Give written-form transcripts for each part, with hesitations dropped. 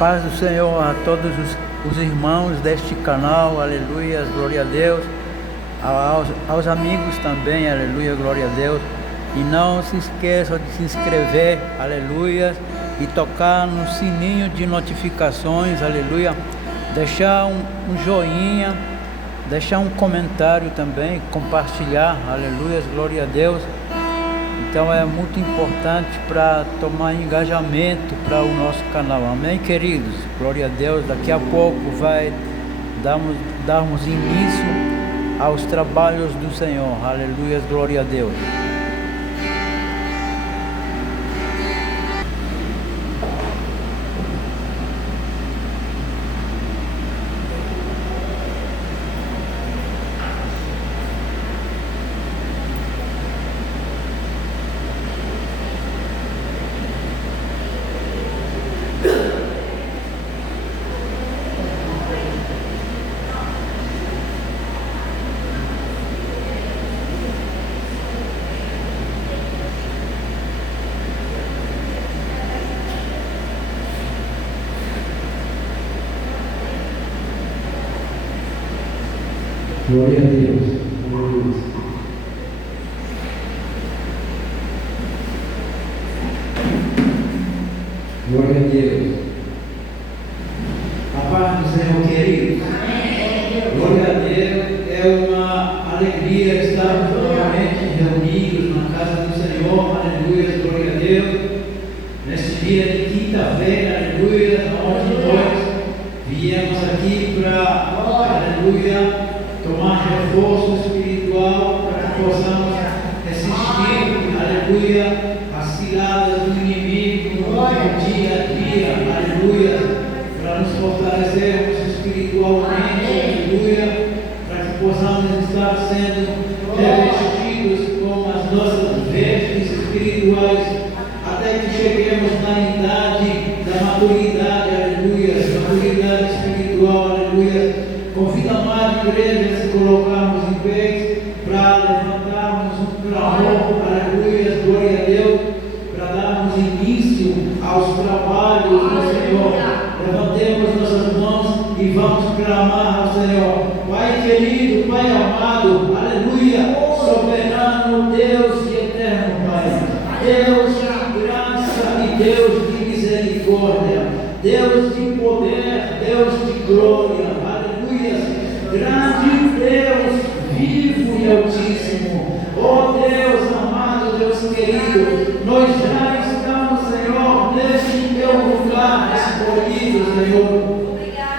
paz do Senhor a todos os irmãos deste canal, aleluia, glória a Deus, aos amigos também, aleluia, glória a Deus. E não se esqueçam de se inscrever, aleluia, e tocar no sininho de notificações, aleluia, deixar um joinha, deixar um comentário também, compartilhar, aleluia, glória a Deus. Então é muito importante para tomar engajamento para o nosso canal, amém, queridos? Glória a Deus. Daqui a pouco vai darmos início aos trabalhos do Senhor, aleluia, glória a Deus. Glória a Deus. Glória a Deus. A paz do Senhor, queridos. Glória a Deus. É uma alegria estarmos novamente reunidos na casa do Senhor. Aleluia. Glória a Deus. Neste dia de quinta-feira, aleluia, onde nós viemos aqui para, aleluia, tomar reforço espiritual para que possamos resistir, aleluia, às ciladas do inimigo no dia a dia, aleluia, para nos fortalecermos espiritualmente, aleluia, para que possamos estar sendo revestidos com as nossas vestes espirituais, até que cheguemos na idade da maturidade, aleluia, maturidade espiritual, aleluia. Convido a amada igreja a se colocarmos em pé para levantarmos um clamor, aleluia, glória a Deus, para darmos início aos trabalhos do Senhor. Levantemos nossas mãos e vamos clamar ao Senhor. Pai querido, Pai amado, aleluia, soberano Deus e eterno Pai, Deus de graça e Deus de misericórdia, Deus de poder, Deus de glória, grande Deus, vivo e altíssimo, ó Deus amado, Deus querido, nós já estamos, Senhor, neste teu lugar escolhido, Senhor,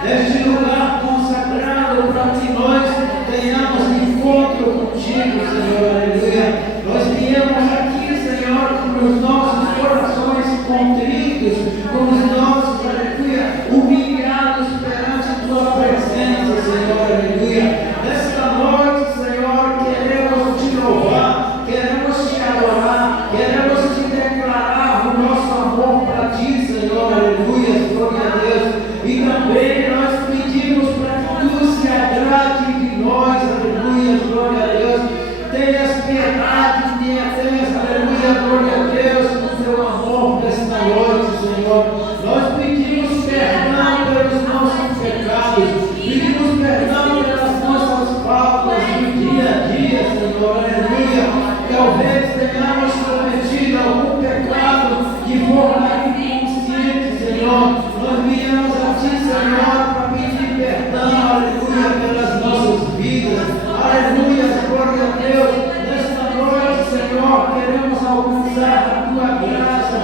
neste lugar consagrado para que nós tenhamos encontro contigo, Senhor, aleluia. Nós viemos aqui, Senhor, com os nossos corações contritos, com os nossos, aleluia, humilhados perante a tua presença, Senhor, aleluia. Nesta noite, Senhor, queremos te louvar, queremos te adorar, queremos te declarar o nosso amor para ti, Senhor, aleluia, glória a Deus. E também nós pedimos para que tu se agrade de nós, aleluia, glória a Deus. Tenhas piedade, tenhas, aleluia, glória a Deus, com teu amor nesta noite, Senhor. Nós pedimos perdão pelos nossos pecados, pedimos perdão pelas nossas faltas do dia a dia, Senhor, aleluia. Talvez tenhamos cometido algum pecado de forma inconsciente, Senhor. Nós viemos a ti, Senhor, para pedir perdão, aleluia, pelas nossas vidas, aleluia, glória a Deus. Nesta noite, Senhor, queremos alcançar a tua graça,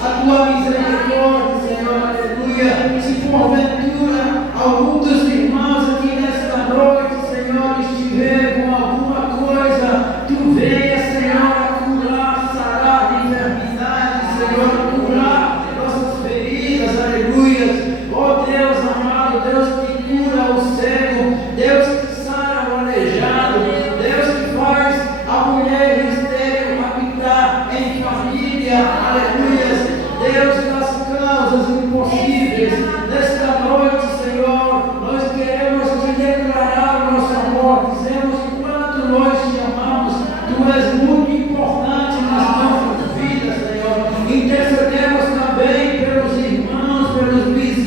a tua misericórdia, Senhor, aleluia. Se porventura algum dos irmãos aqui nesta noite, Senhor, estiver com alguma coisa, tu venha, Senhor, a curar, sarar a enfermidade, Senhor, curar nossas feridas, aleluia. Ó Deus amado, Deus que cura o cego, Deus que sara o aleijado, Deus que faz a mulher estéril habitar em família, aleluia. Deus das causas impossíveis, nesta noite, Senhor, nós queremos te declarar o nosso amor, dizemos que quanto nós te amamos, tu és muito importante nas nossas vidas, Senhor. Intercedemos também pelos irmãos, pelos vizinhos,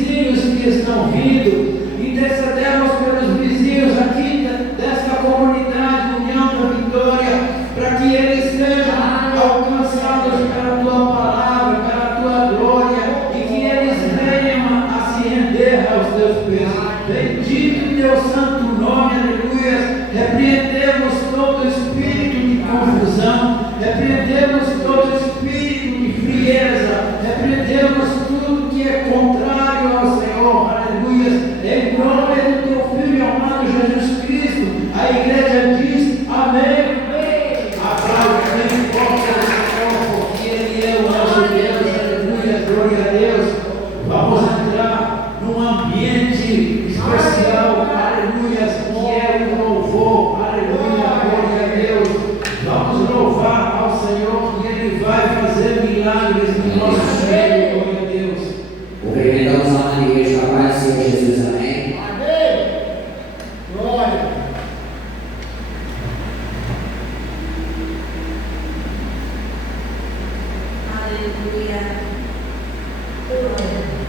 milagres no nosso meio, glória a Deus. Cumprimentamos a amada igreja com a paz do Senhor Jesus, amém. Amém. Glória. Aleluia. Glória a Deus.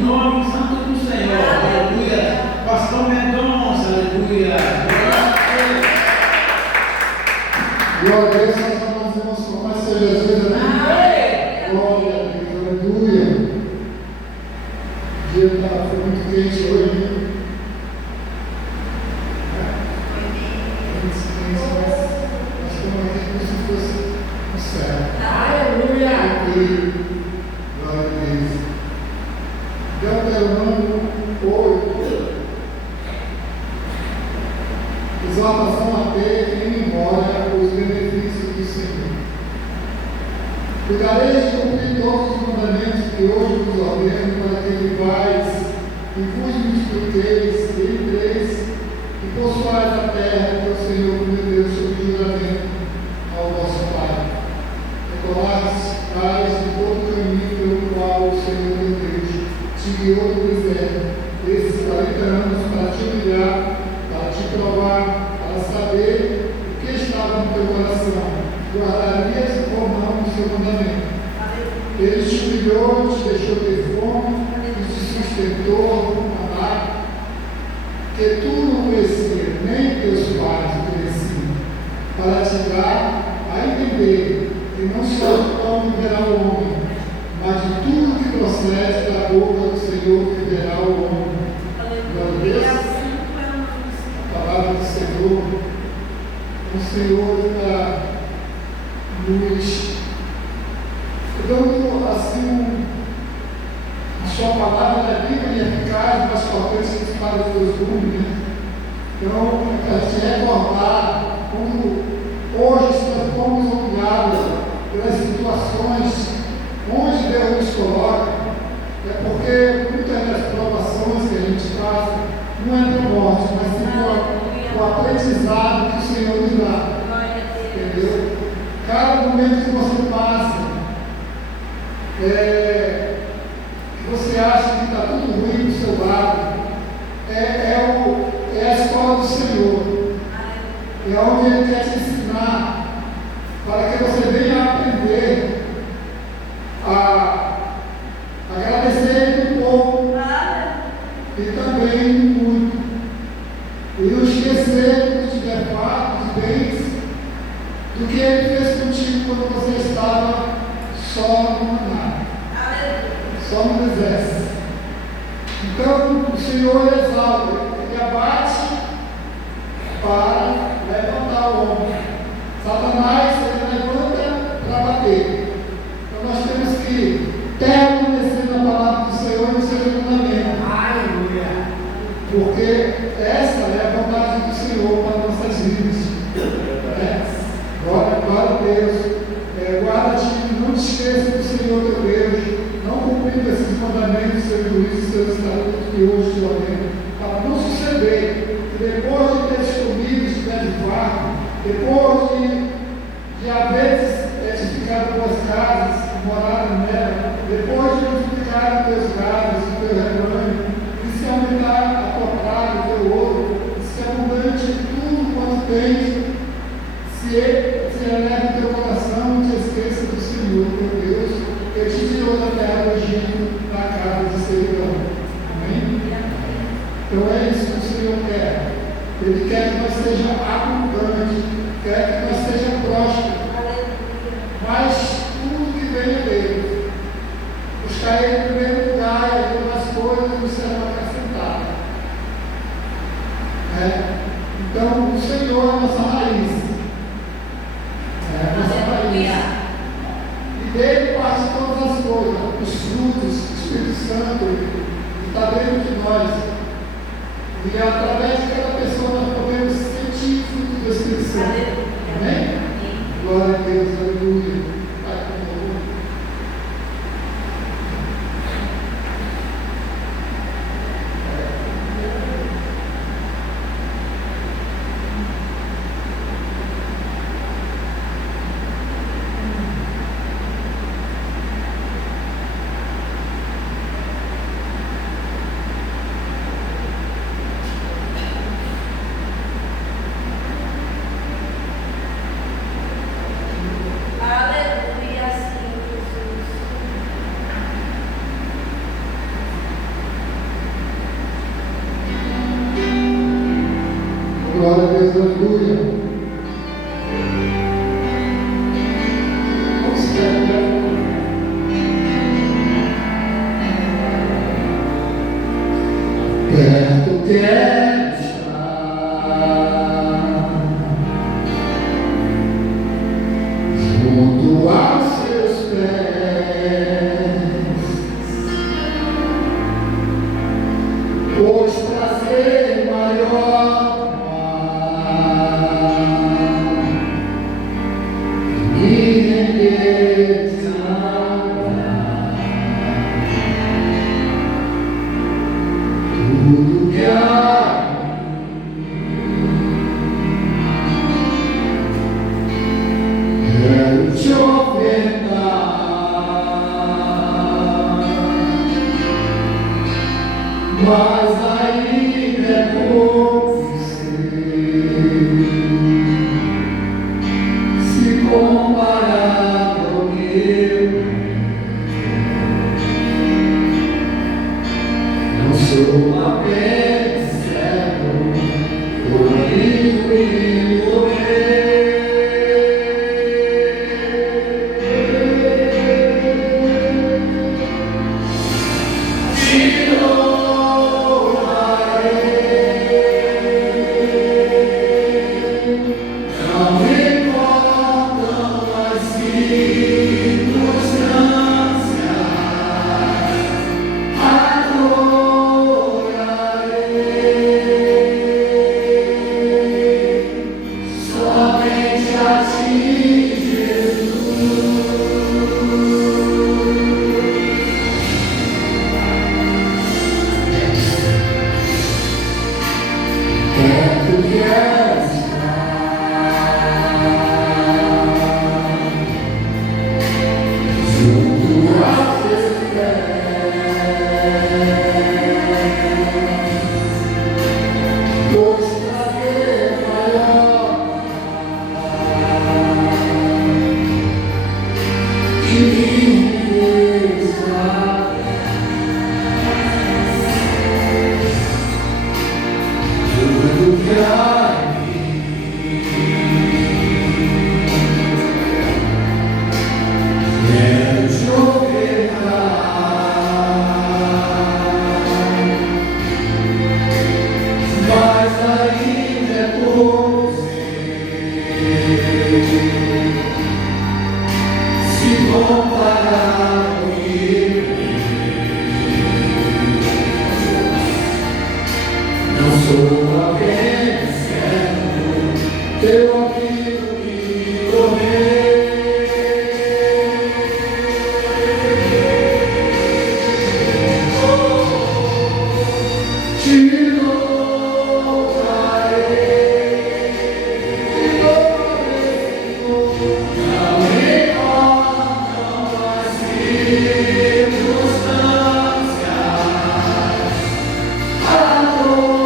nome santo do Senhor. Aleluia. Pastor Mendonça, aleluia. Glória a Deus, nós vamos emocionar, mas Senhor Jesus, amém? Glória a Deus, aleluia. O dia foi muito quente hoje, né? Nós estamos aqui como se fosse no céu. Aleluia. Glória a Deus. Deuteronômio 8. Exortação a ter em memória os benefícios do Senhor. Cuidareis de cumprir todos os mandamentos que hoje vos ordeno, para que vivais e vos multipliqueis e entreis e possuais a terra que o Senhor meu Deus sob juramento ao vosso Pai. Recordais de todo o caminho pelo qual o Senhor meu Deus te guiou no deserto esses 40 anos para te humilhar, para te provar, para saber o que estava no teu coração. Guardarias ou não o seu mandamento. Ele te humilhou, te deixou ter fome, e te sustentou com amar, que tu não conhecia, nem teus pais conheciam, para te dar a entender que não só de pão viverá o homem, mas de tudo que procede da boca do Senhor viverá o homem. Glória a Deus. A palavra do Senhor, o Senhor está nos dando assim a sua palavra é viva e eficaz, mas potente para os teus rumos. Então, para te recordar como hoje nós fomos humilhados pelas situações onde Deus nos coloca, é porque muitas das provações que a gente passa não é para morte, mas sim o aprendizado que o Senhor nos dá. Entendeu? Cada momento que você passa, que você acha que está tudo ruim do seu lado, é a escola do Senhor. É onde Ele quer te ensinar, para que você venha aprender a agradecer um pouco e também muito. E não esquecer que tiver fartos e bens do que Ele fez contigo quando você estava só no maná, só no deserto. Então o Senhor exalta, Ele abate para levantar o homem. Satanás, ele levanta para bater. Então nós temos que permanecer na palavra do Senhor e no seu mandamento. Aleluia! Porque essa é a vontade do Senhor para nossas vidas. Glória a Deus. Guarda-te, não te esqueça do Senhor teu Deus, não cumprindo esses mandamentos, seus juízos, seus estatutos que hoje te ordeno, para não suceder que depois de teres comido, estiver de fardo, depois de haveres edificado tuas casas, morado nela, depois de multiplicar teus gados, o teu rebanho, e se aumentar a tua praga, o teu ouro, e se abundante tudo quanto tens, se eleve o teu coração, te esqueça do Senhor, teu Deus, que te tirou da terra do Egito, da casa de servidão. Amém? Então é isso que o Senhor quer. Ele quer que nós sejamos abundantes, quer que nós sejamos prósperos. Mas tudo que vem dele, buscar Ele em primeiro lugar e as outras coisas nos serão acrescentadas. Então o Senhor é a nossa raiz. E dele parte todas as coisas, os frutos, o Espírito Santo está dentro de nós. E através de cada pessoa nós podemos sentir o fruto do Espírito Santo. Amém? Glória a Deus, aleluia. Aleluia. Vamos cantar. Perto quero estar, junto aos seus pés, pois prazer maior me render tudo que há. Quero te ofertar, mas ainda é pouco se comparado ao meu. Não sou apenas cego, correndo e morrer. Te louvarei, não importam as circunstâncias, adorarei somente a ti, Jesus. Quero que estar junto aos teus pés, pois prazer maior que me deixar. Tudo que há em mim, quero te ofertar, mas ainda é pouco se comparar comigo. Não sou apenas servo, teu amigo que morreu. Te louvarei, não importam as circunstâncias, adorarei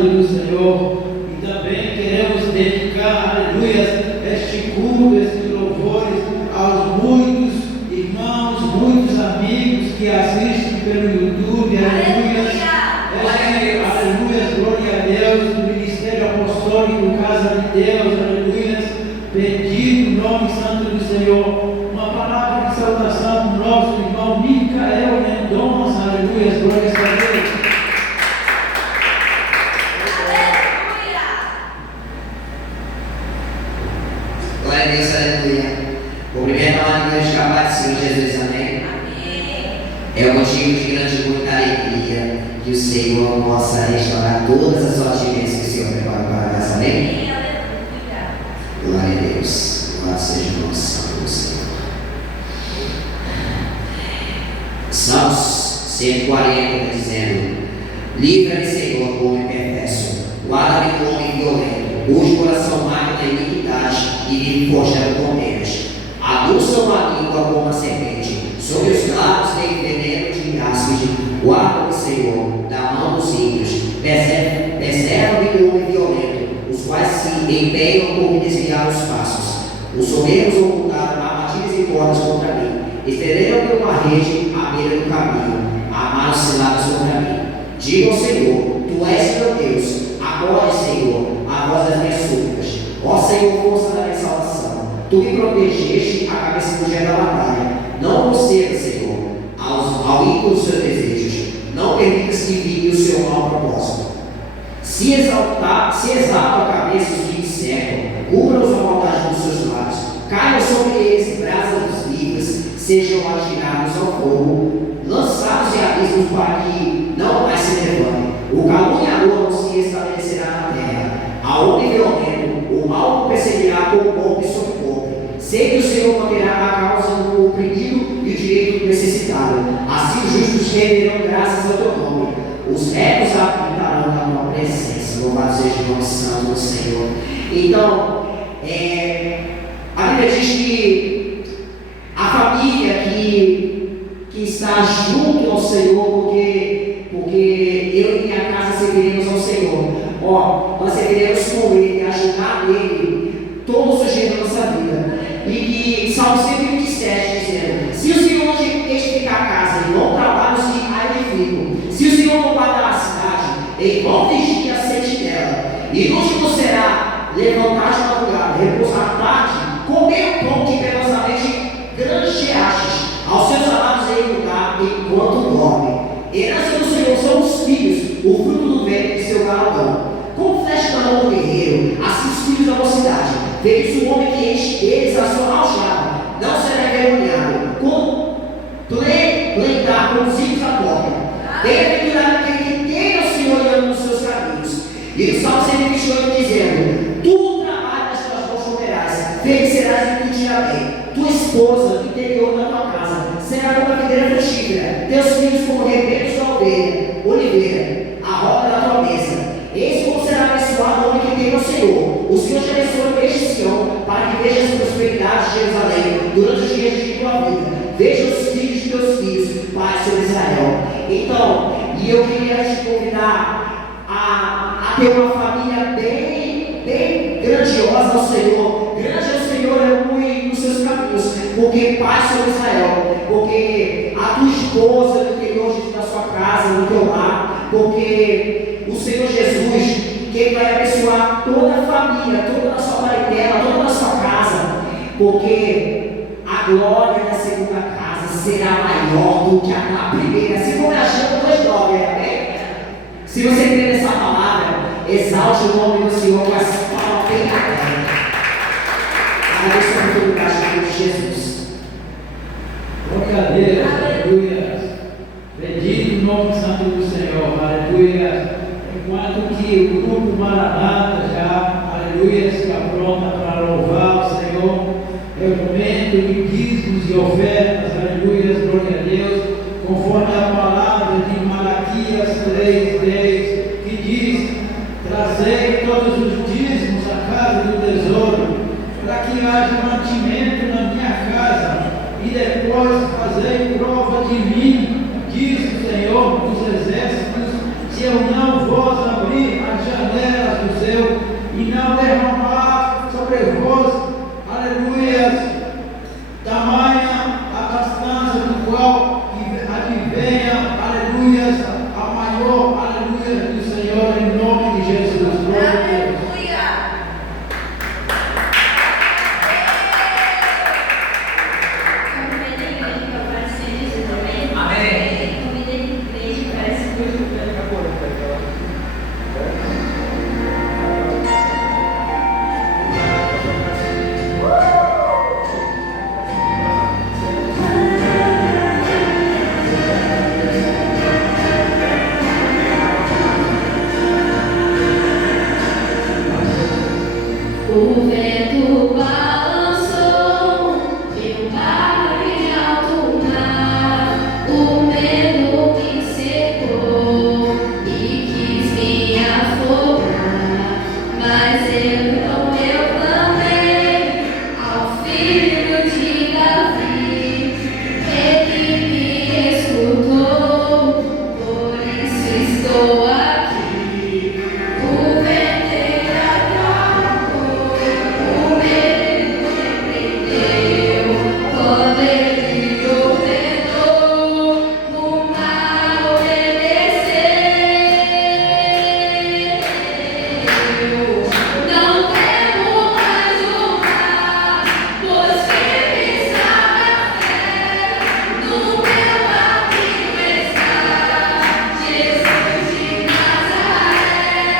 santo do Senhor. E também queremos dedicar, aleluia, este culto, estes louvores aos muitos irmãos, muitos amigos que assistem pelo YouTube, aleluia, aleluia, glória a Deus, do Ministério Apostólico Casa de Deus, aleluia, bendito o nome santo do Senhor. Uma palavra de saudação para o nosso irmão Micael Mendonça, aleluia, glória a Deus. Glória a Deus, aleluia. Cumprimento a igreja de paz do Senhor Jesus, amém? É um motivo de grande muita alegria que o Senhor possa restaurar todas as suas bênçãos que o Senhor preparou para nós, amém? Glória a Deus. Louvado seja o nosso Santo Senhor. Salmos 140 dizendo: livra-me, Senhor, do homem perverso, guarda-me do homem violento, cujo coração máquina da iniquidade e vive forjando contendas. Aguçam a língua como a serpente, sobre os lábios tem veneno de áspide. Guarda-me, Senhor, da mão dos ímpios, preserva-me do homem violento, os quais se empenham por me desviar os passos. Os soberbos ocultaram armadilhas e cordas contra mim, estenderam-me uma rede à beira do caminho, armaram ciladas contra mim. Diga ao Senhor: tu és meu Deus, acorde, Senhor, a voz das minhas súplicas. Ó Senhor, força da minha salvação, tu me protegeste a cabeça do dia da batalha. Não conceda, Senhor, ao ímpio dos seus desejos, não permitas que vive o seu mau propósito. Se exalta a cabeça os que me cercam, cubra-os a maldade dos seus lábios, caiam sobre eles brasas dos livros, sejam atirados ao fogo, lançados em abismos para que não mais se levantem. O caluniador não se estabelecerá na terra, a homem violento, o mal perseguirá com golpe sobre golpe. Sei que o Senhor manterá a causa do oprimido e o direito do necessitado. Assim os justos renderão graças ao teu nome. Os retos habitarão na tua presença. Louvado seja o nome santo do Senhor. Então, a Bíblia diz que a família que está junto ao Senhor, porque eu e minha casa serviremos ao Senhor. Nós serviremos com Ele, ajudar Ele todos os dias da nossa vida. E que Salmo 127 dizendo: se o Senhor edificar a casa, em vão trabalham os que a edificam. Se o Senhor não guardar a cidade, em vão vigia a sentinela. Inútil será levantar de madrugada, repousar tarde, comer o pão que penosamente granjeastes, aos seus amados em lugar enquanto dorme. Herança do Senhor são os filhos, o fruto do ventre de seu galardão. Como flecha na mão do guerreiro, assim os filhos da mocidade. Veja o homem que enche deles a sua aljava, não será envergonhado. Como pleitar com os ímpios à porta. Bem-aventurado aquele que tem ao Senhor e anda nos seus caminhos. E o Salmo 128 dizendo: tu trabalhas nas tuas mãos comerás, feliz serás e tu dirá bem. Tua esposa, interior da tua casa, será como a videira frutífera, teus filhos como rebentos da oliveira, a roda da tua mesa. Eis como será abençoado o homem que tem ao Senhor. O Senhor te abençoe desde Sião, para que vejas a prosperidade de Jerusalém durante os dias de tua vida. Veja os filhos de teus filhos, Pai, sobre Israel. Então, e eu queria te convidar a ter uma família bem grandiosa ao Senhor. Grande é o Senhor, é muito nos seus caminhos, porque Pai sobre Israel, porque a tua esposa no interior da sua casa, no teu lar, porque o Senhor Jesus, que vai abençoar toda a família, toda a sua parentela, toda a sua casa, porque a glória da segunda casa será maior do que a da primeira. Se for a chama das glórias, amém? Se você crê nessa palavra, exalte o nome do Senhor com as palmas bem abertas. Agradeço a oportunidade em nome de Jesus. Glória a Deus, aleluia. Bendito o nome santo do Senhor, aleluia. Enquanto que o grupo Maranata já, aleluia, se apronta para louvar o Senhor, é o momento de dízimos e ofertas, aleluia, glória a Deus, conforme a palavra de Malaquias 3:10, que diz: trazei todos os dízimos à casa do tesouro, para que haja mantimento na minha casa, e depois fazei prova de mim, diz o Senhor dos exércitos, se eu não vos abrir a janelas do céu e não derramar sobre vós, aleluias, tamanha abastança do qual advenha, aleluias, a maior, aleluia, do Senhor, em nome de Jesus. Glória a Deus. O vento balançou, meu barco em alto mar, o medo me cercou e quis me afogar, mas então eu clamei ao filho de Davi, ele me escutou, por isso estou aqui. O venteiro acalmou, o medo repreendeu, quando ele ordenou, o mar obedeceu. Não temo mais o mar, pois firme está minha fé, no meu amigo está Jesus de Nazaré.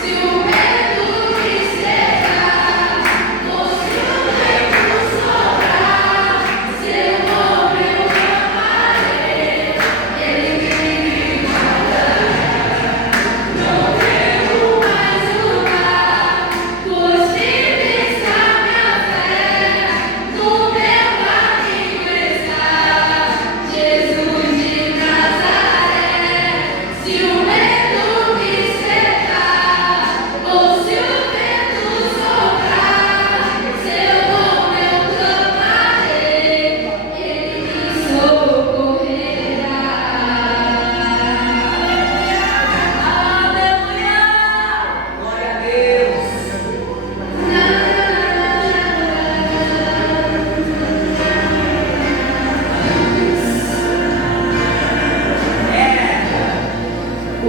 Se o medo me cercar, ou se o vento soprar, seu nome eu clamarei, ele me guardará. Não temo mais o mar, pois firme está minha fé, no meu amigo está Jesus de Nazaré. Se o medo me cercar, ou se o vento soprar, seu nome eu clamarei, ele me socorrerá. Aleluia! Glória a Deus.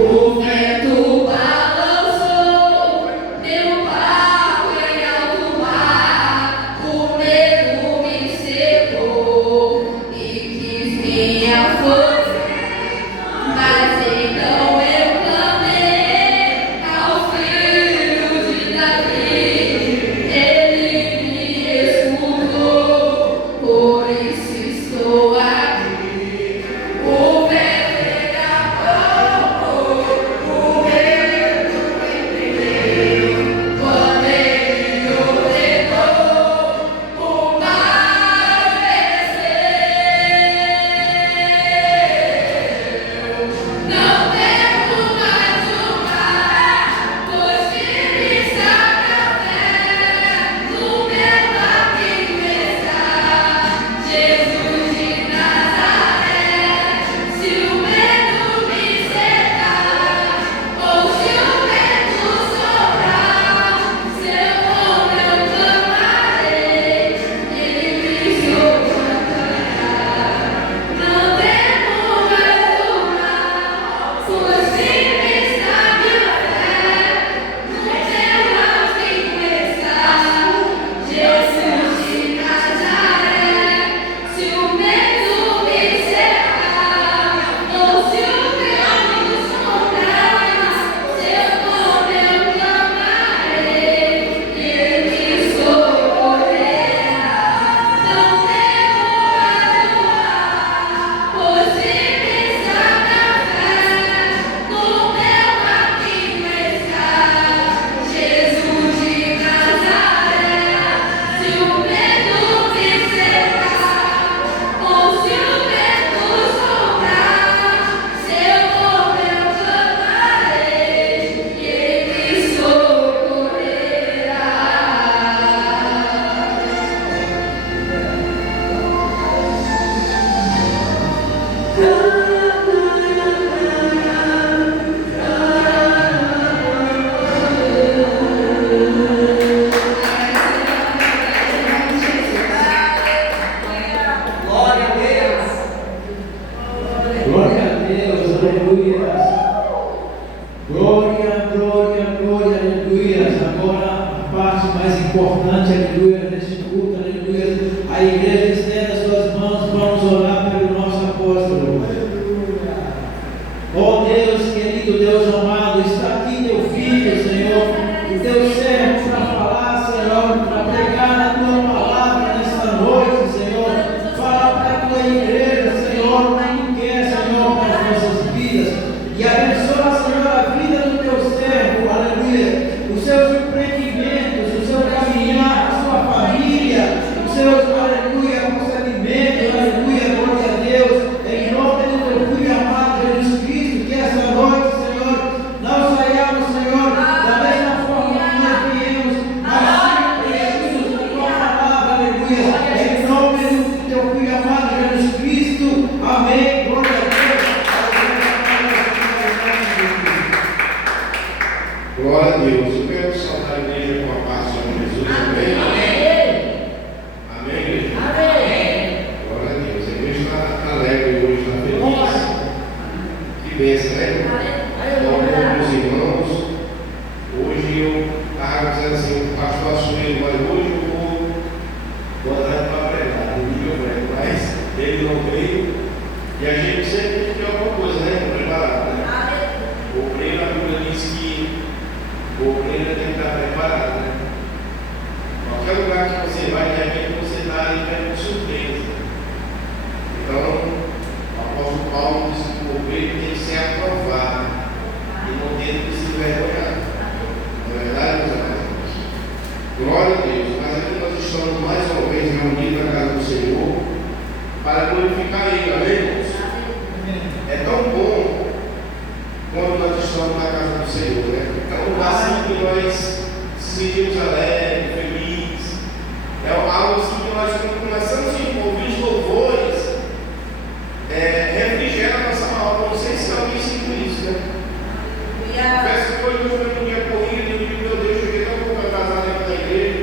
O vento balançou, meu barco em alto mar, o medo me cercou e quis me afogar, mas então eu clamei ao filho de Davi, ele me escutou, por isso estou aqui. O vento acalmou, o medo repreendeu, quando ele ordenou, o mar obedeceu. Não temo mais o mar, pois firme está minha fé, no meu amigo está Jesus de Nazaré. Se o medo me cercar, ou se o vento soprar, seu nome eu clamarei, ele me socorrerá. Não temo mais o mar, pois firme está minha fé, no teu amigo está Jesus de Nazaré. Se o medo me cercar, ou se o vento soprar, seu nome eu clamarei, ele me socorrerá. Não temo mais o mar, pois firme está minha fé, no Glória, glória, glória, aleluia. Agora a parte mais importante, aleluia, desse culto, aleluia. A igreja estende as suas mãos, vamos orar pelo nosso apóstolo. Oh Deus querido, Deus amado, está aqui teu filho, Senhor, o teu servo para falar, Senhor, para pregar a tua palavra nesta noite, Senhor. Fala para a tua igreja, Senhor, o que tu quer, Senhor, para as nossas vidas. E abençoa, Senhor, a vida do teu servo, aleluia. Os seus empreendimentos, o seu caminhar, a sua família, os seus, aleluia, procedimentos, aleluia, glória a Deus. Em nome do teu filho amado Jesus Cristo, que essa noite, Senhor, não saiamos, Senhor, da mesma forma que nós viemos, mas preenchidos com tua palavra, aleluia. Em nome do teu filho amado Jesus Cristo, amém. Glória a Deus. Glória a Deus. Eu quero saudar a igreja com a paz do Senhor Jesus. Amém? Amém, igreja? Glória a Deus. A igreja está alegre hoje, está feliz. Que bênção, né? Glória aos irmãos. Hoje eu estava dizendo assim, o pastor Açoeiro, mas hoje eu vou botar para pregar. Domingo eu prego, mas ele não veio. E a gente sempre tem que ter alguma coisa, né? Para preparar, né? O obreiro, a Bíblia diz que o obreiro tem que estar preparado, né? Qualquer lugar que você vai, de repente você está ali pego de surpresa. Então, o apóstolo Paulo diz que o obreiro tem que ser aprovado e não tem que se envergonhar. Não é verdade, meus amados? Glória a Deus. Mas aqui nós estamos mais uma vez reunidos na casa do Senhor para glorificar Ele, amém, irmãos? É tão bom quando nós estamos na casa do Senhor, né? É um lugar assim que nós se sentimos alegres, felizes. É algo assim que nós, quando começamos a ouvir os louvores, refrigera a nossa alma. Não sei se alguém sentiu isso, né? Confesso que hoje foi um dia corrido, eu digo, meu Deus, cheguei tão pouco atrasado aqui na igreja,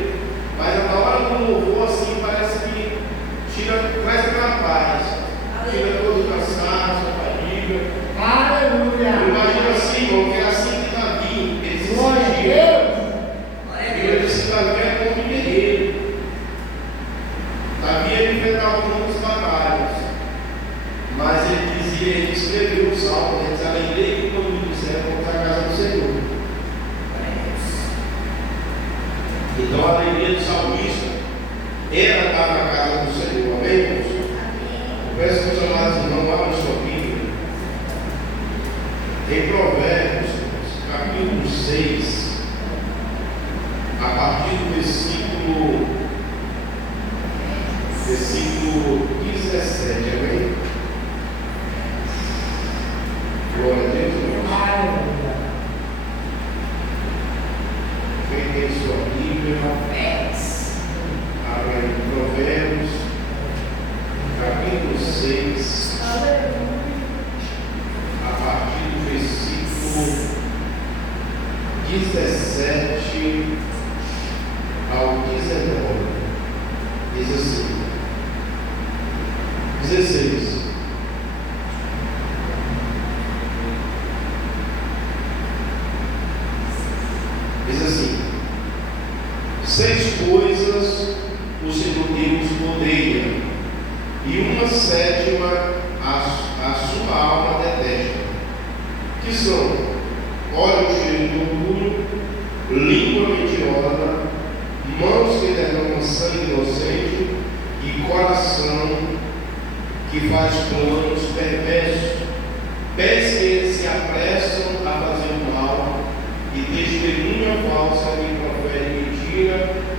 mas na hora do louvor, assim, parece que traz aquela paz, tira todo o cansaço, a fadiga. Imagina assim, irmão, que é assim que Davi, ele se sentia. Ele disse que Davi era como um guerreiro. Davi ele enfrentava muitas batalhas, mas ele dizia, ele escreveu o salmo, ele dizia, alegrei que quando me disseram vamos à casa do Senhor. Então a alegria do salmista era estar na casa do Senhor, amém, irmãos? Eu peço que os amados irmãos abram sua Bíblia em Provérbios, capítulo 6, a partir do versículo 17, amém? Glória a Deus, irmãos. Quem tem sua Bíblia, abra em Provérbios, capítulo 6, a partir do versículo 17 ao 19. Diz assim: 16. Diz assim: 6 coisas o Senhor Deus odeia, e uma sétima a sua alma detesta, que são olhos cheios de orgulho, língua mentirosa, mãos que derramam sangue inocente e coração que faz planos perversos, pés que se apressam a fazer o mal e testemunha falsa que profere mentira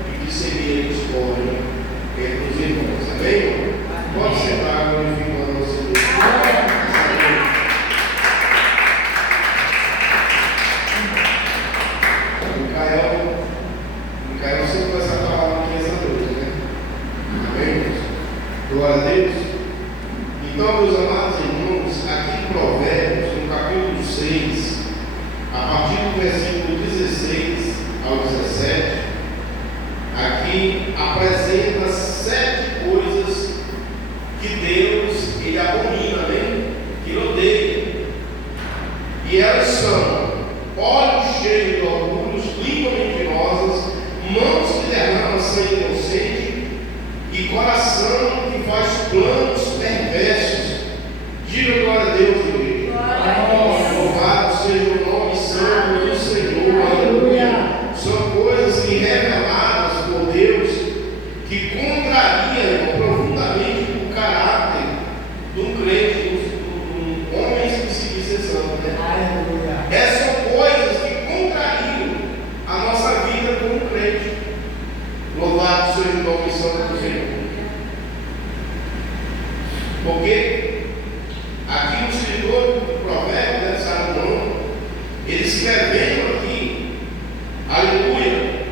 e que semeia discórdia entre os irmãos. Amém, irmão? Pode sentar glorificando o Senhor. Micael sempre vai estar falando aqui essa noite, né? Amém, irmãos? Glória a Deus. Então, meus amados irmãos, aqui em Provérbios, no capítulo 6, a partir do versículo 16 ao 17, aqui apresenta 7 coisas que Deus E elas são olhos cheios de orgulhos, língua mentirosas, mãos que derramam sangue inocente e coração que faz planos perversos. Diga glória a Deus, igreja. Louvado seja o nome santo do Senhor. Aleluia. São coisas que reveladas por Deus que contrariam profundamente o caráter de um crente, de um homem que se diz ser santo. Essas são coisas que contrariam a nossa vida como crente. Louvado seja o nome santo do Senhor. Porque aqui no escritor do provérbio de Salomão, ele escrevendo aqui, aleluia,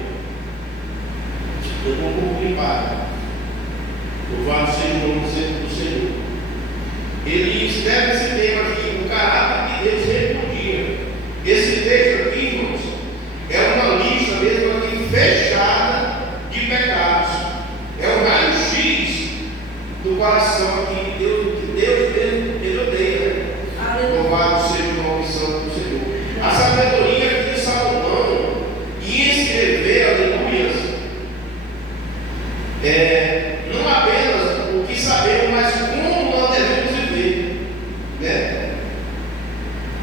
eu estou um pouco limpado. Louvado seja o nome do Senhor. Ele escreve esse tema aqui, o caráter que Deus repudia. Esse texto aqui, irmãos, é uma lista mesmo aqui fechada de pecados. É um raio-x do coração aqui que Deus mesmo ele odeia. Louvado seja o nome santo do Senhor. A sabedoria aqui de Salomão e escrever, aleluias, não apenas o que sabemos, mas como nós devemos viver, né?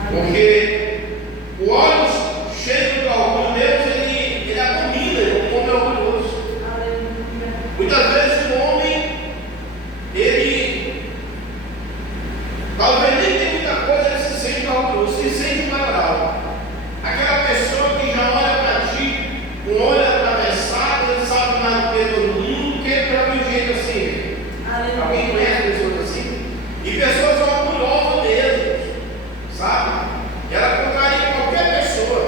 Porque o olho cheio do orgulho de Deus, ele abomina o homem orgulhoso. Muitas vezes o homem, ele talvez nem tem muita coisa, ele se sente orgulhoso, se sente maioral. Aquela pessoa que já olha para ti com o olho atravessado, ele sabe mais do que todo mundo, que ele já tem jeito assim. Alguém conhece pessoas assim? E pessoas orgulhosas mesmo, sabe? Ela contraria qualquer pessoa.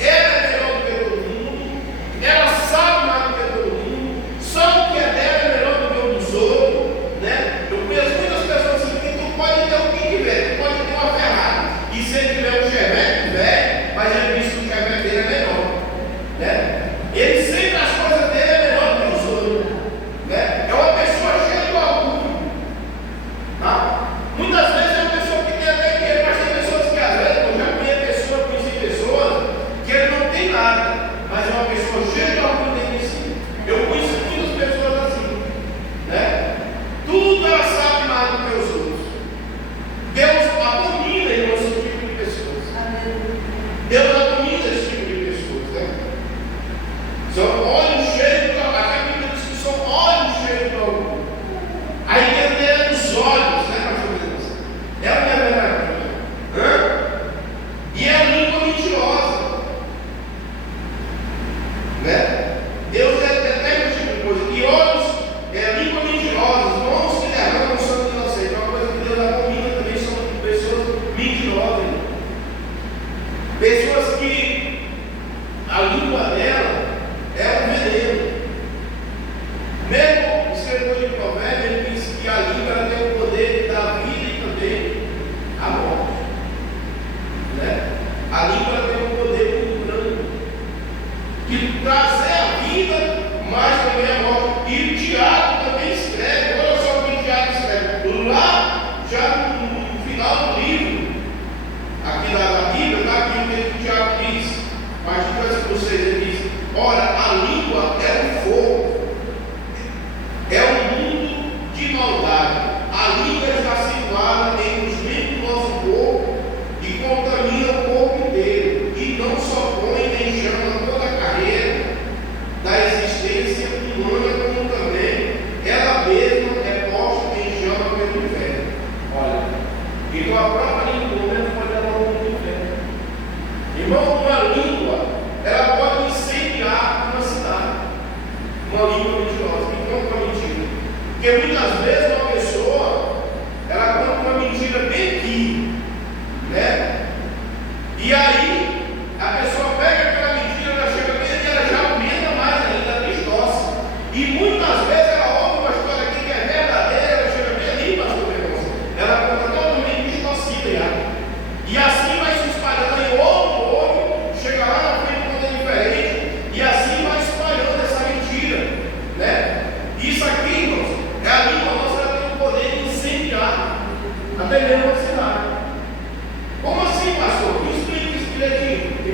Ela é melhor do que todo mundo, ela sabe mais do que todo mundo, só o que é dela é melhor do que o dos outros, né? Eu conheço muitas pessoas assim que tu pode ter o que tiver, tu pode ter uma Ferrari, e se ele tiver um Chevette velho, mas ele diz que o Chevette dele é melhor, né? Ele sempre as coisas dele é melhor do que os outros, né? É uma pessoa cheia de orgulho, tá? Muitas vezes é uma pessoa que tem até dinheiro, mas tem pessoas que às vezes, eu já conheci pessoas que ele não tem nada, mas é uma pessoa cheia de orgulho dentro de si. Eu conheço muitas pessoas assim, né? Tudo ela sabe mais do que os outros. Deus abomina esse tipo de pessoas. Deus abomina esse tipo de pessoas, né? São olhos cheios de orgulho. Aqui a Bíblia diz que são olhos cheios de orgulho. A riqueza é dos olhos, né, pastor Deus? É a minha verdade. E é a língua mentirosa, né? Deus detesta esse tipo de coisa. E olhos é língua mentirosa, mãos que derramam sangue inocente. É uma coisa que Deus abomina também, são pessoas mentirosas. Pessoas que a língua dela é um veneno. Mesmo o escritor de Provérbios, ele diz que a língua ela tem o poder da vida e também a morte, né? A língua ela tem um poder muito grande de trazer a vida, mas também a morte. E o Tiago também escreve, olha só o que o Tiago escreve lá, já no final do livro aqui da Bíblia, está aqui o que o Tiago diz, a partir do versículo 6 ele diz: ora, a língua é um fogo, é um mundo de maldade. A língua está situada entre os membros do nosso corpo e contamina o corpo inteiro, e não só põe nem chama toda a carreira da existência humana, como também ela mesma é posta em chama pelo inferno. Olha, então a própria língua do homem pode levar ao mundo do inferno. Irmão, uma língua, ela pode incendiar uma cidade. Uma língua mentirosa, que conta uma mentira. Porque muitas vezes uma pessoa, ela conta uma mentira bem aqui, né? E aí, a pessoa pega aquela mentira, ela chega bem ali, ela já aumenta mais ainda a tristeza. E muitas vezes ela ouve uma história aqui que é verdadeira, ela chega bem ali, pastor Deus. Ela conta totalmente distorcida já. E assim vai se espalhando aí, ouve, chega lá na frente quando é diferente, e assim vai espalhando essa mentira, né? Isso aqui, irmãos, é a língua nossa, ela tem o poder de incendiar até mesmo a cidade. Como assim, pastor?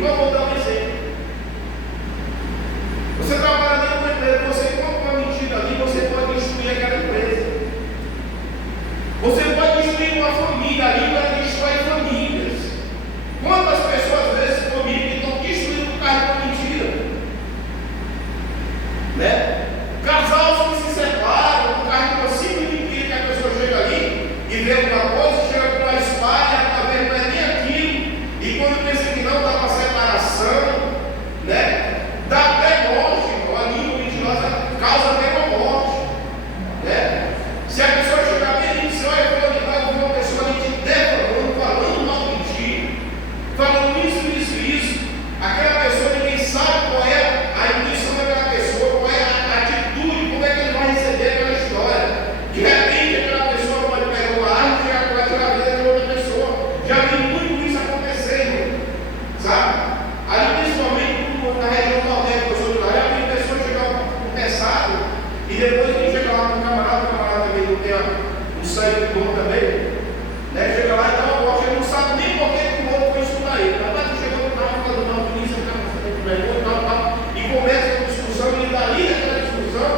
Irmão, vou dar um exemplo. Você trabalha dentro da empresa, você compra uma mentira ali, você pode destruir aquela empresa. Você pode destruir uma família, a língua destrói famílias. Quantas pessoas às vezes comigo que estão destruindo por causa de uma mentira? Né? Casais que se separam por causa de uma simples mentira, que a pessoa chega ali e vê alguma coisa, chega com uma espada, a ver, não é nem aquilo, e quando pensa que não está uma separação, né? Dá até morte, a língua mentirosa causa até uma morte, né? Se a pessoa chegar bem e dizer, olha, eu vou uma pessoa ali te defamando, falando mal de ti, falando isso, aquela pessoa ninguém sabe qual é a intenção daquela pessoa, qual é a atitude, como é que ele vai receber aquela história. De repente aquela pessoa pode pegar uma arma e chegar para tirar a vida de outra pessoa. Já vi muito isso acontecendo, sabe? Ali principalmente na região do Nordeste, que eu sou de lá, já vi pessoas chegar com pesado e depois que chega lá com o camarada também não tem um sangue bom também, né? Chega lá e dá uma morte, ele não sabe nem por que o outro foi escutar ele. Mas chegou no carro, falando mal de polícia, e começa uma discussão, e dali daquela discussão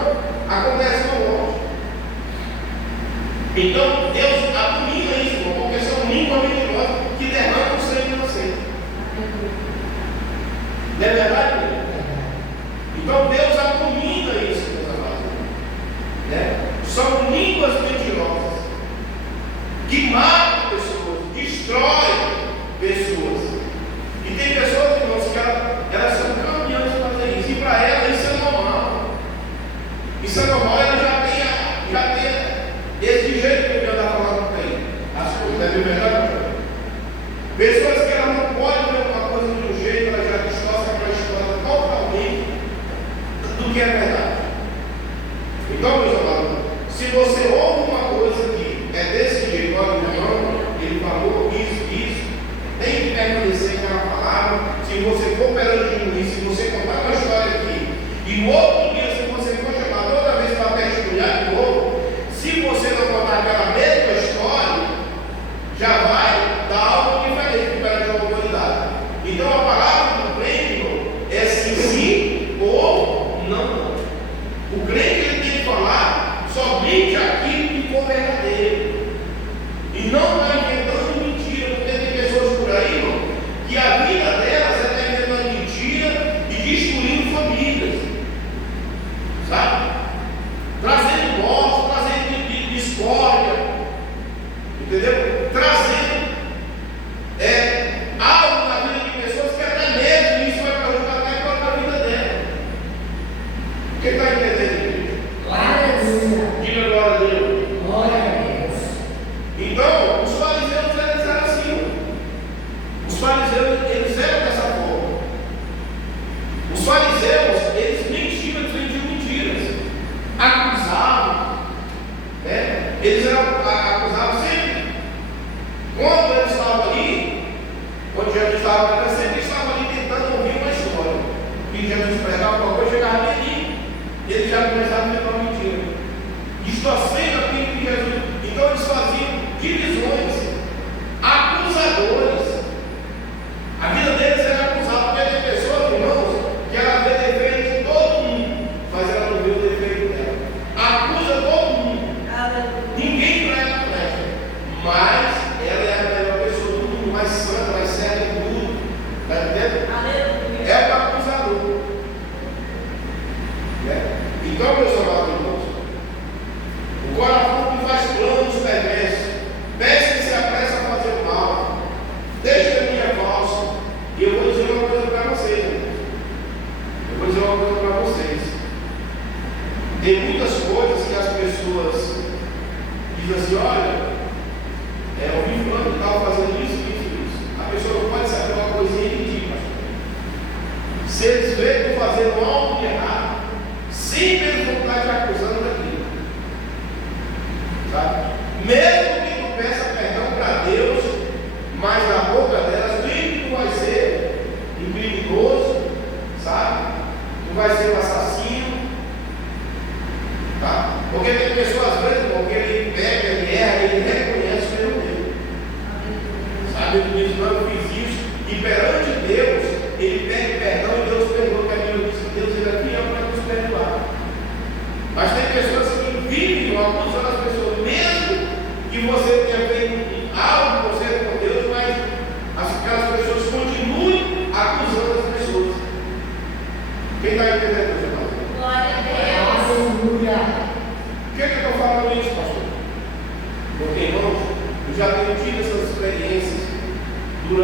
acontece uma morte. Então Deus abomina isso, irmão, porque são línguas mentirosas que derramam o sangue inocente. Não é verdade? Então Deus abomina isso, meus amados. Né? São línguas mentirosas que matam pessoas, destroem pessoas. E tem pessoas, irmãos, que elas são caminhões para fazer isso. E para elas isso é normal. Isso é normal, ela já tem esse jeito que eu estava falando com ele. As coisas devem verdade. Pessoas que elas não podem ver uma coisa de um jeito, elas já distorcem aquela história totalmente do que é verdade. Então, meus amados, se você ouve uma coisa que é desse jeito, olha, irmão, ele falou isso, tem que permanecer com a palavra. Se você for perante um, se você contar uma história aqui, e no outro dia, se você for chamar toda vez para testemunhar de novo, se você não contar aquela mesma história, já vai dar algo diferente perante a autoridade. Então a palavra do crente, irmão, é sim ou não. O crente ele tem que falar somente aquilo que for verdadeiro. E não está inventando mentira, porque tem pessoas por aí, irmão, que a vida delas é estar inventando mentira e destruindo famílias. Sabe? Trazendo morte, trazendo discórdia. Entendeu? Trazendo algo na vida de pessoas que até mesmo isso vai prejudicar até a vida dela. Quem está entendendo? Glória a Deus. Diga glória a Deus. Glória a Deus. Então, os fariseus eles eram assim. Os fariseus eles eram dessa forma. Os fariseus eles mentiam, eles vendiam mentiras, acusavam, né? Eles acusavam sempre. Quando eles estavam ali, quando Jesus estava ali, sempre estavam ali tentando ouvir uma história. E Jesus pregava alguma coisa, chegava ali, e eles já começavam a inventar uma mentira, distorcendo aquilo que Jesus. Então eles faziam divisões, acusadores. A vida deles era acusada, porque tem pessoas, irmãos, que ela vê defeito em todo mundo, mas ela não vê o defeito dela. Acusa todo mundo. Ninguém prega presta, mas ela é a melhor pessoa do mundo, mais santa, mais séria em tudo. Está entendendo? É o acusador. Né? Então, meus amados irmãos, o coração que faz planos perversos, peça que se apressa a fazer o mal, testemunha falsa. E eu vou dizer uma coisa para vocês, irmãos. Eu vou dizer uma coisa para vocês. Tem muitas coisas que as pessoas dizem assim, olha, eu vi fulano que estava fazendo isso. A pessoa não pode saber uma coisinha de ti, pastor. Se eles veem que eu fazendo algo de errado, sempre eles vão estar te acusando daquilo. Sabe? Mesmo que tu peça perdão para Deus, mas na boca delas, sempre tu vai ser um criminoso, sabe? Tu vai ser um assassino. Tá? Porque tem pessoas, às vezes, porque ele pega, ele erra, ele reconhece o erro dele. Sabe? Ele diz, não, eu fiz isso. E perante Deus,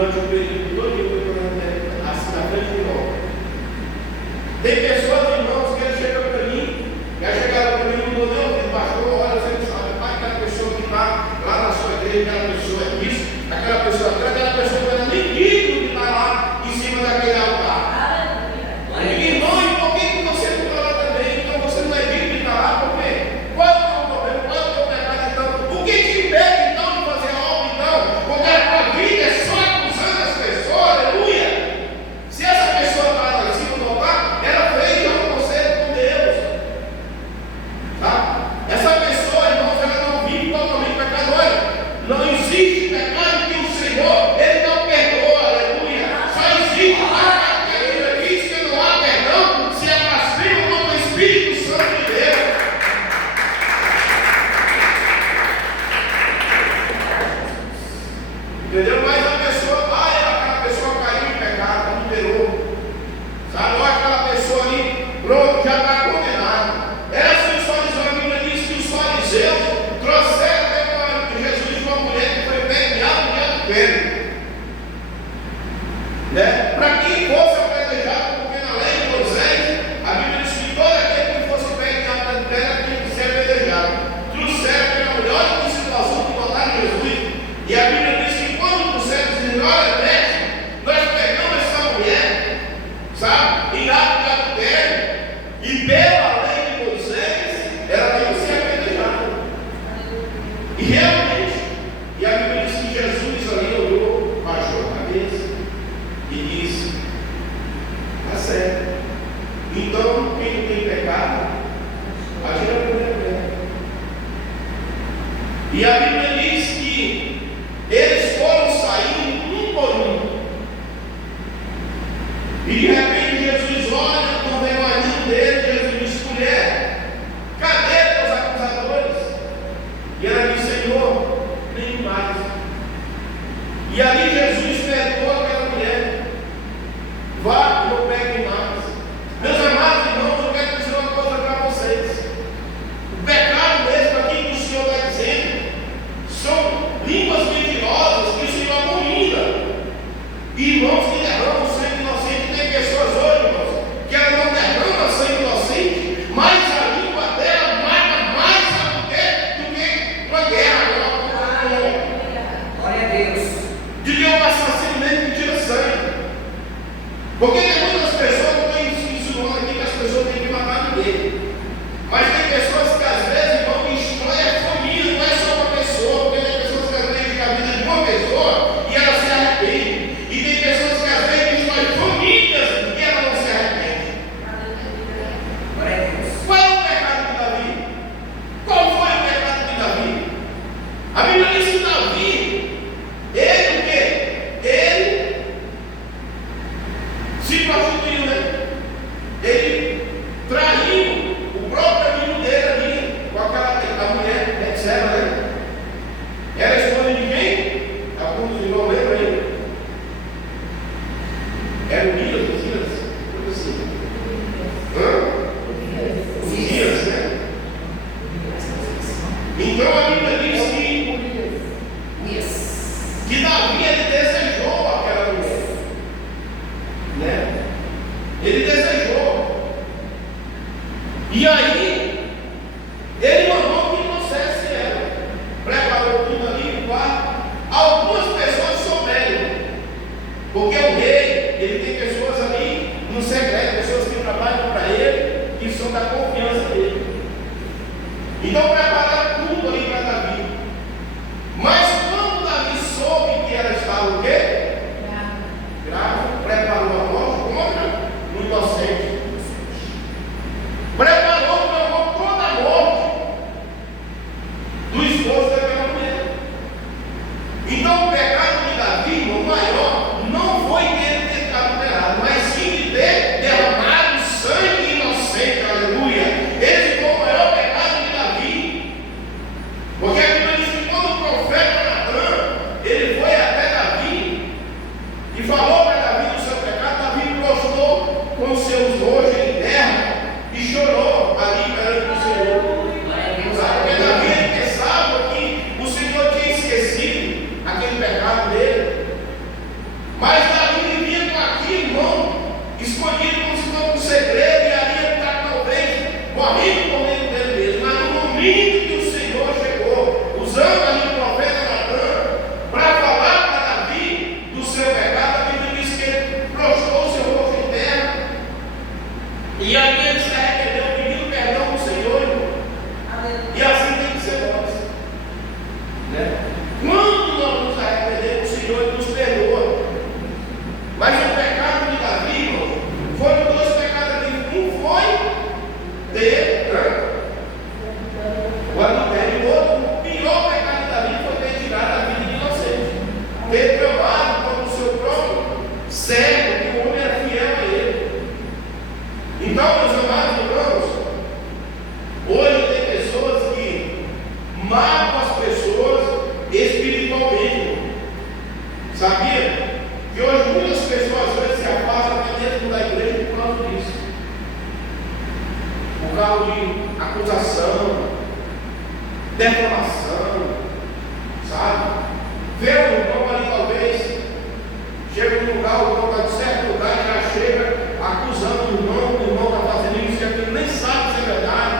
durante um período todo, assim na frente de novo. Tem pessoas, irmãos, que eles chegam para mim, já chegaram para mim e não, pastor, olha, você não sabe, pai, aquela pessoa que está lá na sua igreja, aquela pessoa é isso, aquela pessoa não é nem digno de estar lá em cima daquele altar. Irmão, e por que você não está lá também? Então você não é digno de estar lá, por quê? Qual é o teu problema? Qual é o teu pecado então? O que te impede então de fazer a obra então? Porque a tua vida é só acusando as pessoas, aleluia! Se essa pessoa está lá em cima do altar, ela fez já um conselho com Deus. Tá? Essa pessoa, irmãos, ela não vive totalmente pecadora. Não existe pecado que o Senhor, Ele não perdoa, aleluia. Só existe pecado que a Bíblia diz que não há perdão se é blasfemo contra o Espírito Santo de Deus. Entendeu? Mas a pessoa, aquela pessoa caiu em pecado, liberou. Sabe? Olha aquela pessoa ali, pronto, já está condenado. Era assim, os fariseus, a Bíblia diz que os fariseus trouxeram até para Jesus uma mulher que foi pegada de adultério. Né? Para quem fosse apedrejado, porque na lei de Moisés, a Bíblia diz que todo aquele que fosse pegado de adultério tinha que ser apedrejado. Trouxeram aquela mulher, olha que situação que botaram Jesus. E a Bíblia diz que quando trouxeram, dizem, olha, mestre, nós pegamos essa mulher, sabe, em ato de adultério, e pela lei de Moisés, ela tem que ser apedrejada. E realmente, e a Bíblia diz que Jesus ali olhou, baixou a cabeça e disse, tá certo. Então, quem não tem pecado, atira a primeira pedra. E a Bíblia diz que eles foram saindo um por um. E de repente Jesus olha, não vem mais nenhum deles, Jesus diz, mulher, cadê teus acusadores? E ela diz, Senhor, nem mais. E ali Jesus perdoa aquela mulher. Vá, não pegue mais. Meus amados irmãos, eu quero dizer uma coisa para vocês. O pecado mesmo aqui que o Senhor está dizendo são línguas mentirosas que o Senhor abomina. Irmãos que derramam sangue inocente. Tem pessoas hoje, irmãos, que ela não derrama sangue inocente, mas a língua dela mata mais, sabe o quê? Do que uma guerra. Glória a Deus. De que um assassino mesmo que tira sangue. Porque tem muitas pessoas, não estou insinuando aqui que as pessoas têm que matar ninguém. Mas tem pessoas que às vezes vão destrói a família, não é só uma pessoa, porque tem pessoas que às vezes têm a vida de uma pessoa e ela se arrepende. E tem pessoas que às vezes destrói famílias e ela não se arrepende. Glória a Deus. Qual é o pecado de Davi? Qual foi o pecado de Davi? A Bíblia diz que Davi, ele o quê? Ele se prostituiu, né? Ele traiu o próprio amigo dele ali com a mulher, Betseba, né? Era esposa de quem? Alguns irmãos lembram aí? Era Urias, Uzias? Coisa assim. Uzias, né? Então a Bíblia diz que Davi, ele desejou aquela mulher, né? Ele desejou. E aí, ele mandou que trouxesse ela. Preparou tudo ali no quarto. Algumas pessoas souberam. Porque o rei, ele tem pessoas ali no secreto, pessoas que trabalham para ele, que são da confiança dele. Então prepararam tudo ali para Davi. Mas quando Davi soube que ela estava o quê? Grávida, preparou a morte contra o inocente. Preparou toda a morte do esposo daquela mulher. Então o pecado de Davi, irmão, maior, não foi ele ter adulterado, mas sim de ter derramado sangue inocente, aleluia. Esse foi o maior pecado de Davi. Mas Davi vivia com aquilo, irmão, escondido como se fosse um segredo, e ali ele está talvez morrendo por dentro dele mesmo. Mas no momento que o Senhor chegou, usando ali o profeta Natan, para falar para Davi do seu pecado, a Bíblia diz que ele prostrou o seu rosto em terra, e ali ele se arrependeu, pedindo perdão do Senhor, irmão. E assim tem que ser nós, né? Quando nós nos arrependemos, o Senhor nos perdoa. Mas o pecado de Davi, irmão, foram dois pecados ali. Um foi ter o adultério, e o outro, o pior pecado de Davi foi ter tirado a vida de inocente, ter provado como o seu próprio servo que o homem era fiel a ele. Então, meus amados irmãos, hoje tem pessoas que matam as pessoas espiritualmente. Sabia? Que hoje muitas pessoas às vezes se afastam até dentro da igreja por causa disso. Por causa de acusação, defamação, sabe? Vê o irmão ali talvez, chega num lugar, o irmão está de certo lugar e já chega acusando o irmão está fazendo isso e aquilo, nem sabe se é verdade,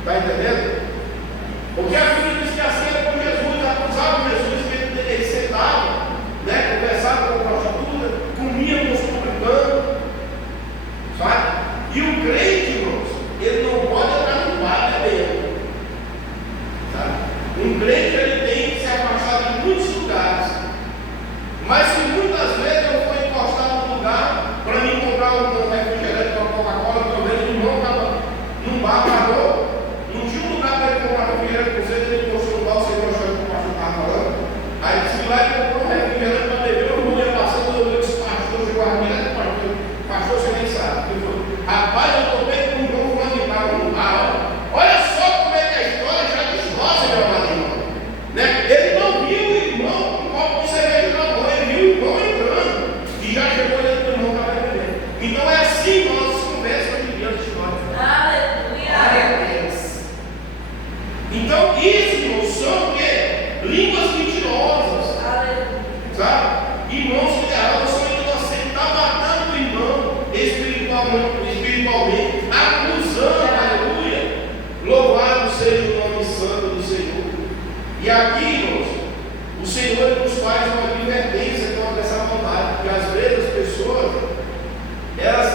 está entendendo? Porque a Bíblia diz que assim é com Jesus, acusava Jesus que ele sentava, né, conversava com a prostituta, comia com os publicanos, sabe? E o crente, irmãos, ele não pode entrar no bar bebendo, sabe? Um crente, ele tem que se afastar de muitos lugares. Mas se muitas vezes eu for encostar num lugar para mim comprar um refrigerante, uma Coca-Cola, talvez o irmão estava num bar, parou, não tinha um lugar para ele comprar refrigerante com vocês, ele encostou no bar, você encostou no que o pastor estava falando. Aí disse lá e comprou um refrigerante para beber, o irmão ia passando, eu disse, pastor, chegou a direto para mim, pastor, você nem sabe. Rapaz, eu tomei com um irmão fulano de tal no bar, olha só como é que a história já destroça, meu amado irmão, né? Ele não viu o irmão com um copo de cerveja na mão, ele viu o irmão entrando e já chegou dentro do irmão para beber. Então é assim que nós conversamos hoje em dia as histórias. Aleluia. Então isso, irmãos, são o quê? Línguas mentirosas, sabe? Irmãos que derramam são inocentes, está matando o irmão espiritualmente, acusando, aleluia. Louvado seja o nome santo do Senhor. E aqui, irmãos, o Senhor nos faz uma advertência contra essa maldade, porque às vezes as pessoas, elas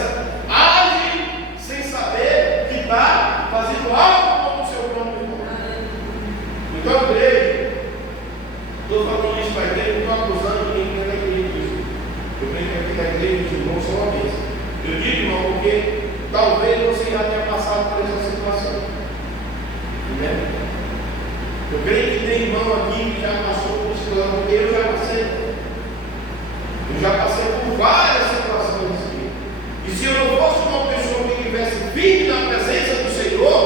agem sem saber que está fazendo algo contra o seu próprio irmão. Então, igreja, estou falando isso para a igreja, não estou acusando ninguém que não é da igreja disso. Eu creio que aqui na igreja os irmãos são uma vez. Eu digo, irmão, porque talvez você já tenha passado por essa situação. Entendeu? Eu creio que tem irmão aqui que já passou por situação, eu já passei. Eu já passei por várias situações aqui. E se eu não fosse uma pessoa que estivesse firme na presença do Senhor,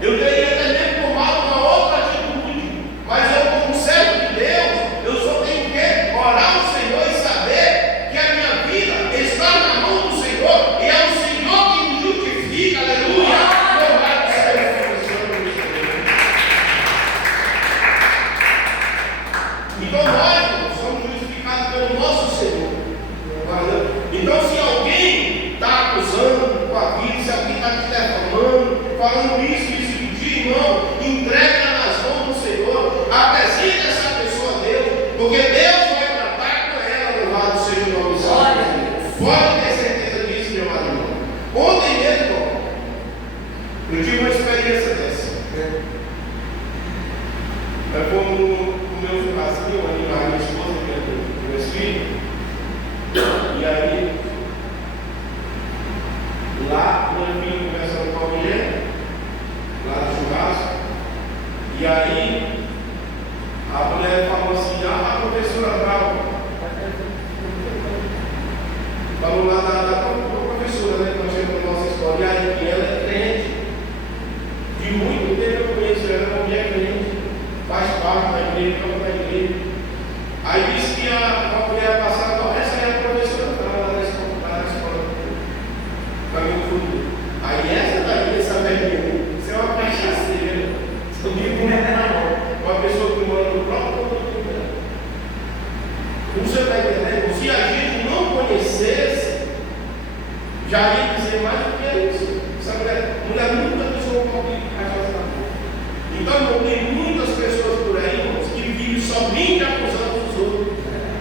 eu teria até mesmo tomado uma outra atitude. Mas eu, como servo de Deus, eu só tenho que orar ao Senhor e saber que a minha vida está na mão do Senhor e é o Senhor que me justifica. Aleluia! Louvado seja o Senhor. Então nós somos justificados pelo nosso Senhor. Então se alguém está acusando com a vida, se alguém está te defamando, falando isso, irmão, entrega nas mãos do Senhor, apresenta essa pessoa a Deus, porque Deus vai tratar com ela, louvado seja o nome do Senhor. Pode ter certeza disso, meu amado. Ontem mesmo, eu tive uma experiência dessa. Eu fui no meu churrasquinho, ali na minha esposa, com meus filhos, e aí, lá, meu filho conversando com a mulher, lá no churrasco, e aí a mulher falou assim, a professora Brava falou lá da professora, né, que nós temos na nossa escola, e aí que ela é crente, de muito tempo eu conheço ela, uma mulher crente, faz parte da igreja, toca da igreja. Aí disse que a mulher passada, essa é a professora Brava lá na escola, para mim no futuro. Aí essa daí, essa velhinha, isso é uma cachaceira, isso não é uma pessoa que mora no próprio mundo. Você está entendendo? Se a gente Já ia dizer mais do que isso. Essa mulher nunca deixou o palpite rachar. Então, irmão, tem muitas pessoas por aí, irmãos, que vivem somente acusando os outros,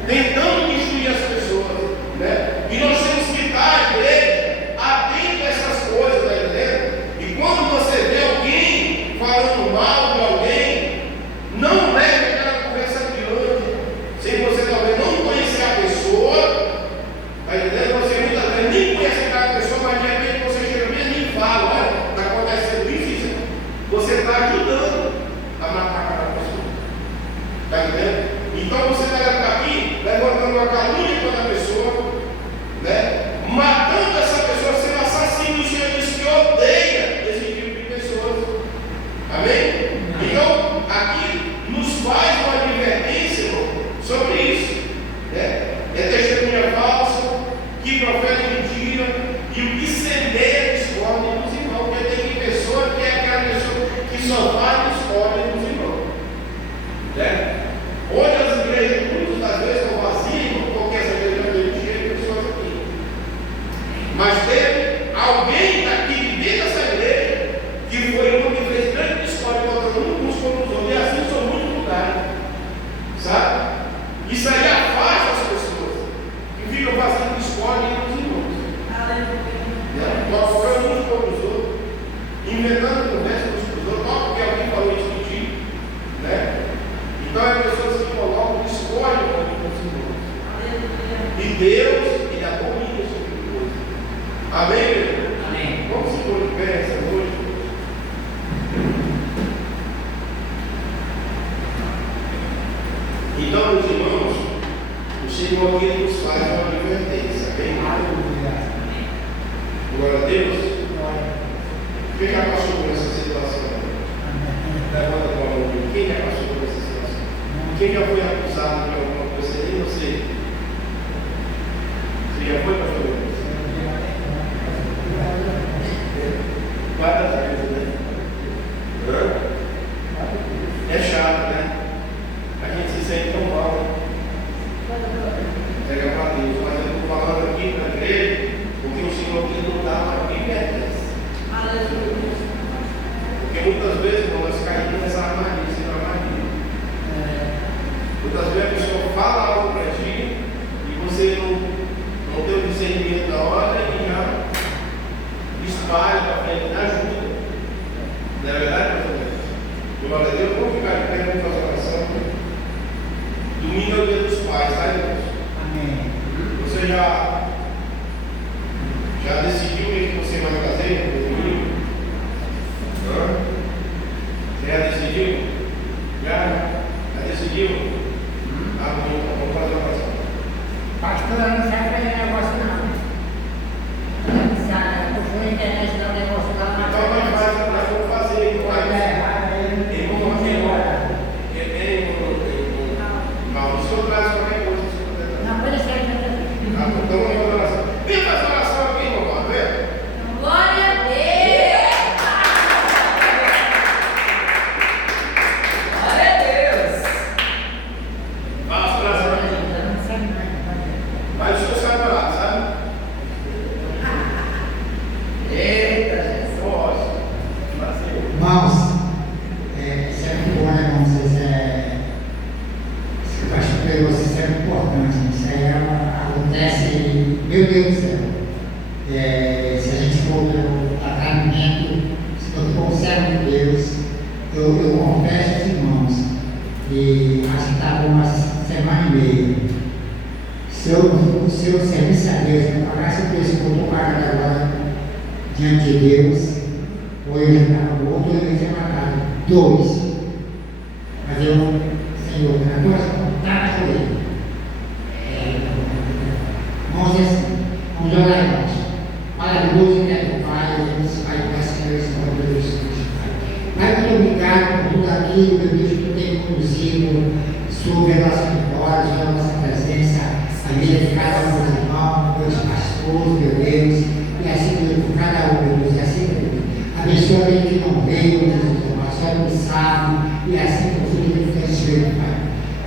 tentando destruir as pessoas, né? E nós temos que estar a igreja atento a essas coisas, tá entendendo? E quando você vê alguém falando mal de alguém, não leve aquela conversa adiante, sem você talvez não conhecer a pessoa, tá entendendo? Você muitas vezes nem conhece aquela pessoa, mas de repente você chega mesmo e fala, olha, está acontecendo isso, você está ajudando a matar aquela pessoa, tá entendendo? Então você está aqui levantando uma calúnia contra a pessoa, né? Matando essa pessoa, sendo assassino. O Senhor disse que odeia esse tipo de pessoas. Amém? Então, aqui nos faz uma advertência, irmão, sobre isso, né? É testemunha falsa, que profeta mentira, e o que semeia discórdia dos irmãos. Porque tem pessoa que é aquela pessoa que só faz discórdia dos irmãos, né? Hoje as igrejas, muitas das vezes, estão vazias, porque essa igreja tem cheia de pessoas aqui. Mas teve alguém daqui de dentro dessa igreja que foi um que fez grande discórdia contra uns contra os outros. E assim são muitos lugares, sabe? Isso aí afasta as pessoas que ficam fazendo discórdia entre os irmãos, né? Colocando uns contra os outros, inventando conversa uns com os outros, só porque alguém falou isso de ti, né? Então é pessoas que colocam discórdia contra os irmãos. E Deus, Ele abomina esse tipo de coisa. Amém, meu irmão? Amém. Vamos se pôr de pé essa noite. Então, meus irmãos, o Senhor aqui nos faz uma advertência. Amém? Glória a Deus. Quem já passou por essa situação? Levanta a mão. Quem já passou por essa situação? Quem já foi acusado de alguma coisa? Nem você. Você já foi, pastor? Quantas vezes, né? É chato, né? A gente se sente tão mal, né? Pega para Deus. Mas eu estou falando aqui para a igreja, porque o Senhor quer não dá para quem pertence. Porque muitas vezes nós caímos nessa armadilha, muitas vezes a pessoa fala algo para ti e você não tem o discernimento da hora e já espalha para frente, ajuda. Não é verdade, pastor? Glória a Deus, vamos ficar de pé, vamos fazer oração. Domingo é o dia dos pais, tá, irmãos? Amém. Você já decidiu o que você vai fazer no domingo? Você já decidiu? Já decidiu? Vamos fazer uma oração. Pastor, não serve para esse negócio não. Eu fui na internet dar um negócio lá, mas Então nós vamos fazer. O senhor traz qualquer coisa. não pode ser. Então vamos fazer oração. Vem fazer oração aqui, irmão. Pode ver? Glória a Deus! Glória a Deus! Faça oração aqui. Mas o senhor sabe orar, sabe? Eita, Jesus. Posso. Irmãos, isso é muito bom, né, irmãos? Isso que o pastor pegou, isso é muito importante. Isso aí acontece, meu Deus do céu. Se a gente for pelo tratamento, se eu for servo de Deus, eu confesso aos irmãos que acho que estava uma semana e meia. Se eu servisse a Deus, não pagasse o preço que eu estou pagando agora diante de Deus, ou eu já estava morto, ou eu já matado dois. Mas eu, Senhor, na tua vontade por ele. Vamos assim, vamos orar, irmãos. Maravilhoso que é o Pai, Deus, Pai, Pai, Senhor, Senhor, Deus, Pai, muito obrigado por tudo aquilo, meu Deus, que tu tem conduzido sobre a nossa vitória, sobre a nossa presença, a vida de cada um dos irmãos, meus pastores, meu Deus, e assim, meu Deus, por cada um, meu Deus, e assim, meu Deus, abençoa aquele que não veio, meu Deus, só que sabe, e assim, por tudo que tu tens feito, Pai,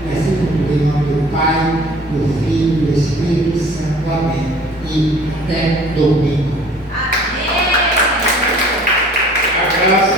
e assim, por tudo, em nome do Pai, do Filho, do Espírito Santo. do amém. E até domingo. Amém. A graça